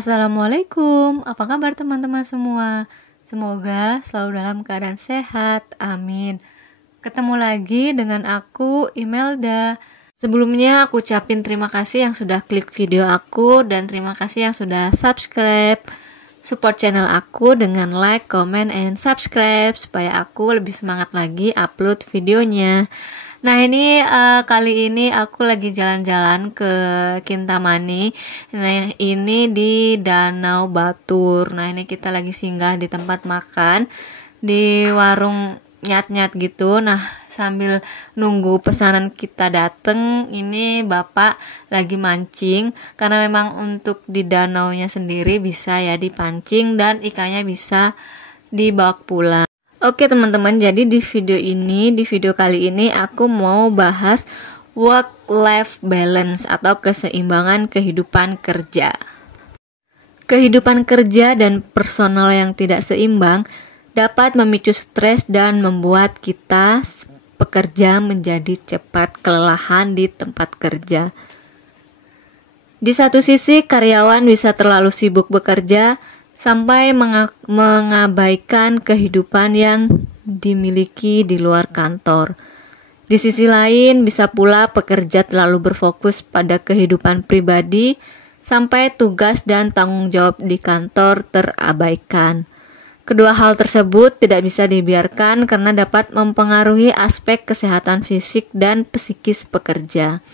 Assalamualaikum, apa kabar teman-teman semua? Semoga selalu dalam keadaan sehat, amin. Ketemu lagi dengan aku, Imelda. Sebelumnya aku ucapin terima kasih yang sudah klik video aku dan terima kasih yang sudah subscribe. Support channel aku dengan like, comment, and subscribe supaya aku lebih semangat lagi upload videonya. Nah ini kali ini aku lagi jalan-jalan ke Kintamani. Nah ini di Danau Batur. Nah ini kita lagi singgah di tempat makan di warung nyat-nyat gitu. Nah sambil nunggu pesanan kita dateng, ini bapak lagi mancing karena memang untuk di danaunya sendiri bisa ya dipancing dan ikannya bisa dibawa pulang. Oke teman-teman, jadi di video kali ini aku mau bahas work-life balance atau keseimbangan kehidupan kerja. Kehidupan kerja dan personal yang tidak seimbang dapat memicu stres dan membuat kita pekerja menjadi cepat kelelahan di tempat kerja. Di satu sisi, karyawan bisa terlalu sibuk bekerja sampai mengabaikan kehidupan yang dimiliki di luar kantor. Di sisi lain, bisa pula pekerja terlalu berfokus pada kehidupan pribadi sampai tugas dan tanggung jawab di kantor terabaikan. Kedua hal tersebut tidak bisa dibiarkan karena dapat mempengaruhi aspek kesehatan fisik dan psikis pekerja.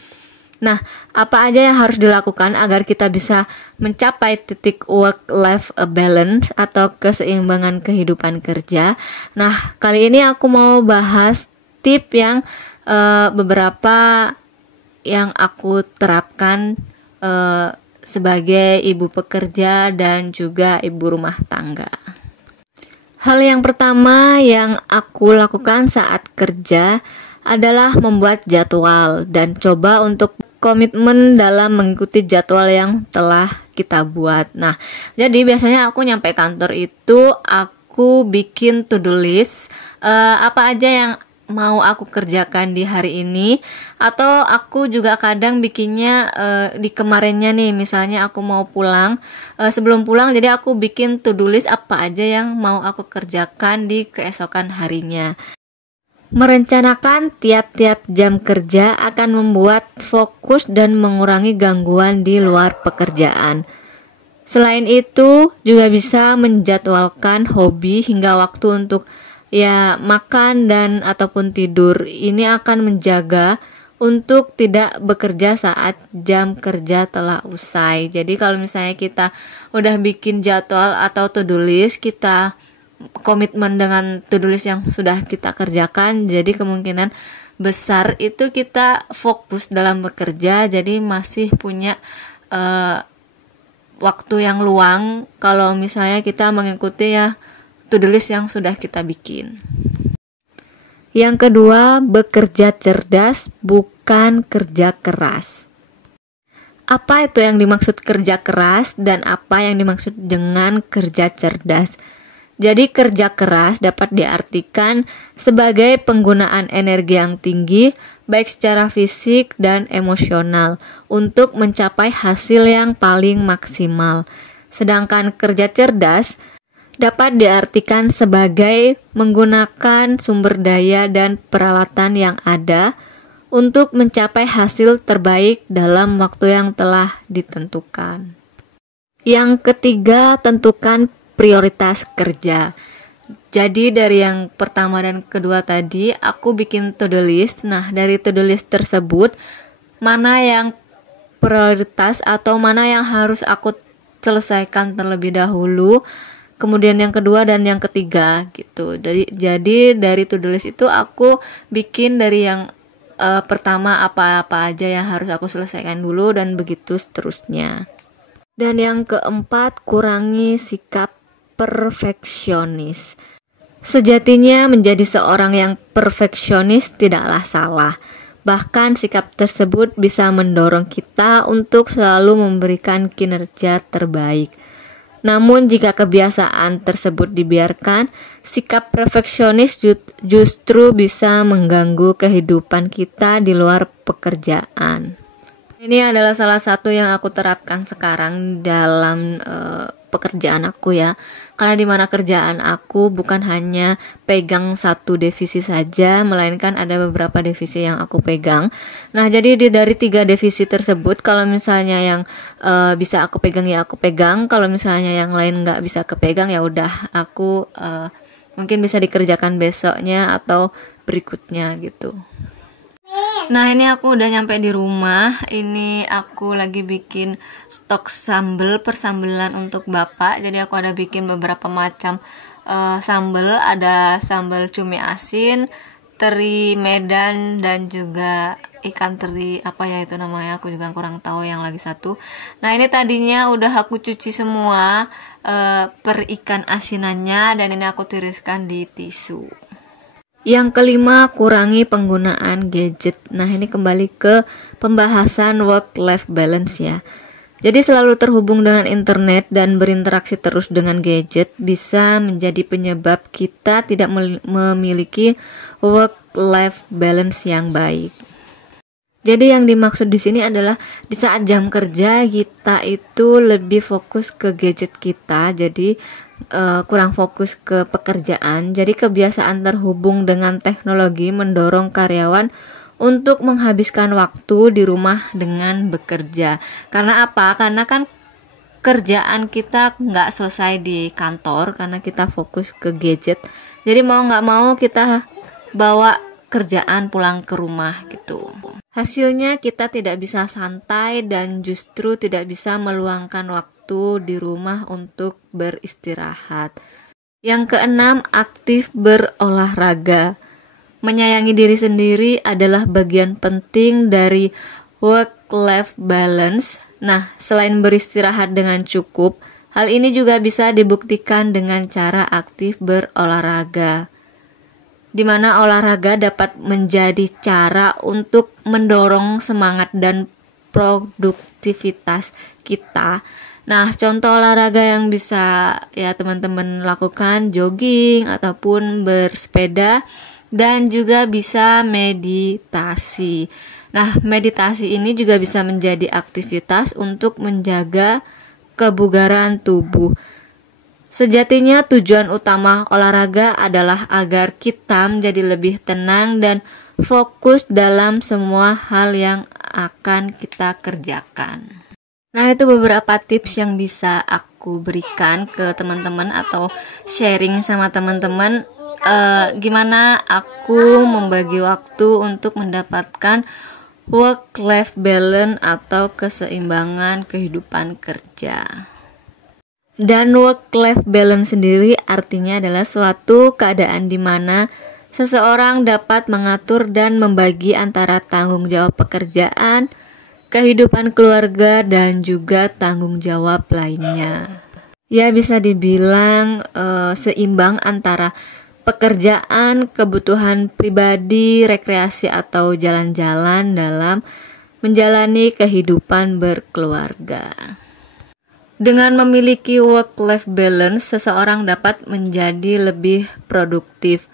Nah, apa aja yang harus dilakukan agar kita bisa mencapai titik work-life balance atau keseimbangan kehidupan kerja? Nah, kali ini aku mau bahas tip yang beberapa yang aku terapkan sebagai ibu pekerja dan juga ibu rumah tangga. Hal yang pertama yang aku lakukan saat kerja adalah membuat jadwal dan coba untuk komitmen dalam mengikuti jadwal yang telah kita buat. Nah, jadi biasanya aku nyampe kantor itu aku bikin to-do list apa aja yang mau aku kerjakan di hari ini, atau aku juga kadang bikinnya di kemarinnya nih, misalnya aku mau pulang, sebelum pulang jadi aku bikin to-do list apa aja yang mau aku kerjakan di keesokan harinya. Merencanakan tiap-tiap jam kerja akan membuat fokus dan mengurangi gangguan di luar pekerjaan. Selain itu, juga bisa menjadwalkan hobi hingga waktu untuk makan dan ataupun tidur. Ini akan menjaga untuk tidak bekerja saat jam kerja telah usai. Jadi kalau misalnya kita udah bikin jadwal atau to-do list, kita komitmen dengan to-do list yang sudah kita kerjakan, jadi kemungkinan besar itu kita fokus dalam bekerja, jadi masih punya waktu yang luang kalau misalnya kita mengikuti to-do list yang sudah kita bikin. Yang kedua, bekerja cerdas bukan kerja keras. Apa itu yang dimaksud kerja keras dan apa yang dimaksud dengan kerja cerdas? Jadi kerja keras dapat diartikan sebagai penggunaan energi yang tinggi baik secara fisik dan emosional untuk mencapai hasil yang paling maksimal. Sedangkan kerja cerdas dapat diartikan sebagai menggunakan sumber daya dan peralatan yang ada untuk mencapai hasil terbaik dalam waktu yang telah ditentukan. Yang ketiga, tentukan prioritas kerja. Jadi dari yang pertama dan kedua tadi aku bikin to-do list. Nah, dari to-do list tersebut mana yang prioritas atau mana yang harus aku selesaikan terlebih dahulu, kemudian yang kedua dan yang ketiga gitu. Jadi dari to-do list itu aku bikin dari yang pertama apa-apa aja yang harus aku selesaikan dulu dan begitu seterusnya. Dan yang keempat, kurangi sikap perfeksionis. Sejatinya menjadi seorang yang perfeksionis tidaklah salah. Bahkan sikap tersebut bisa mendorong kita untuk selalu memberikan kinerja terbaik. Namun jika kebiasaan tersebut dibiarkan, sikap perfeksionis justru bisa mengganggu kehidupan kita di luar pekerjaan. Ini adalah salah satu yang aku terapkan sekarang dalam pekerjaan aku ya. Karena dimana kerjaan aku bukan hanya pegang satu divisi saja, melainkan ada beberapa divisi yang aku pegang. Nah, jadi dari 3 divisi tersebut, kalau misalnya yang bisa aku pegang ya aku pegang. Kalau misalnya yang lain nggak bisa kepegang ya udah aku mungkin bisa dikerjakan besoknya atau berikutnya gitu. Nah, ini aku udah nyampe di rumah. Ini aku lagi bikin stok sambal persambelan untuk bapak. Jadi aku ada bikin beberapa macam sambal. Ada sambal cumi asin, teri Medan, dan juga ikan teri apa ya itu namanya, aku juga kurang tahu yang lagi satu. Nah, ini tadinya udah aku cuci semua per ikan asinannya, dan ini aku tiriskan di tisu. Yang kelima, kurangi penggunaan gadget. Nah, ini kembali ke pembahasan work-life balance ya. Jadi selalu terhubung dengan internet dan berinteraksi terus dengan gadget bisa menjadi penyebab kita tidak memiliki work-life balance yang baik. Jadi yang dimaksud di sini adalah di saat jam kerja kita itu lebih fokus ke gadget kita, jadi kurang fokus ke pekerjaan. Jadi kebiasaan terhubung dengan teknologi mendorong karyawan untuk menghabiskan waktu di rumah dengan bekerja. Karena apa? Karena kan kerjaan kita nggak selesai di kantor karena kita fokus ke gadget. Jadi mau nggak mau kita bawa kerjaan pulang ke rumah gitu. Hasilnya kita tidak bisa santai dan justru tidak bisa meluangkan waktu di rumah untuk beristirahat. Yang keenam, aktif berolahraga. Menyayangi diri sendiri adalah bagian penting dari work-life balance. Nah, selain beristirahat dengan cukup, hal ini juga bisa dibuktikan dengan cara aktif berolahraga, di mana olahraga dapat menjadi cara untuk mendorong semangat dan produktivitas kita. Nah, contoh olahraga yang bisa ya teman-teman lakukan jogging ataupun bersepeda, dan juga bisa meditasi. Nah, meditasi ini juga bisa menjadi aktivitas untuk menjaga kebugaran tubuh. Sejatinya tujuan utama olahraga adalah agar kita menjadi lebih tenang dan fokus dalam semua hal yang akan kita kerjakan. Nah, itu beberapa tips yang bisa aku berikan ke teman-teman atau sharing sama teman-teman gimana aku membagi waktu untuk mendapatkan work-life balance atau keseimbangan kehidupan kerja. Dan work-life balance sendiri artinya adalah suatu keadaan di mana seseorang dapat mengatur dan membagi antara tanggung jawab pekerjaan, kehidupan keluarga, dan juga tanggung jawab lainnya. Ya, bisa dibilang seimbang antara pekerjaan, kebutuhan pribadi, rekreasi, atau jalan-jalan dalam menjalani kehidupan berkeluarga. Dengan memiliki work-life balance, seseorang dapat menjadi lebih produktif.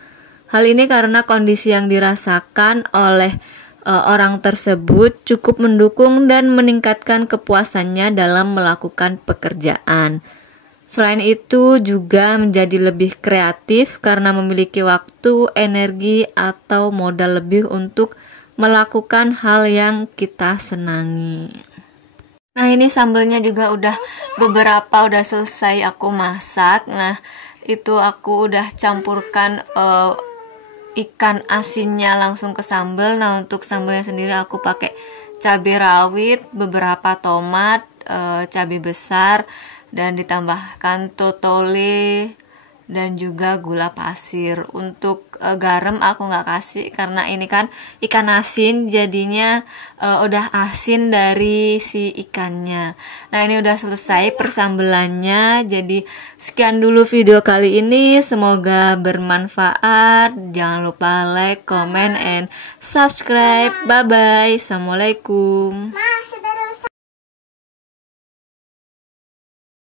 Hal ini karena kondisi yang dirasakan oleh orang tersebut cukup mendukung dan meningkatkan kepuasannya dalam melakukan pekerjaan. Selain itu juga menjadi lebih kreatif karena memiliki waktu, energi, atau modal lebih untuk melakukan hal yang kita senangi. Nah, ini sambelnya juga udah selesai aku masak. Nah, itu aku udah campurkan ikan asinnya langsung ke sambal. Nah, untuk sambalnya sendiri aku pakai cabai rawit, beberapa tomat, cabai besar, dan ditambahkan totole dan juga gula pasir. Untuk garam aku nggak kasih karena ini kan ikan asin, jadinya udah asin dari si ikannya. Nah, ini udah selesai persambelannya. Jadi sekian dulu video kali ini, semoga bermanfaat. Jangan lupa like, comment, and subscribe. Bye bye. Assalamualaikum.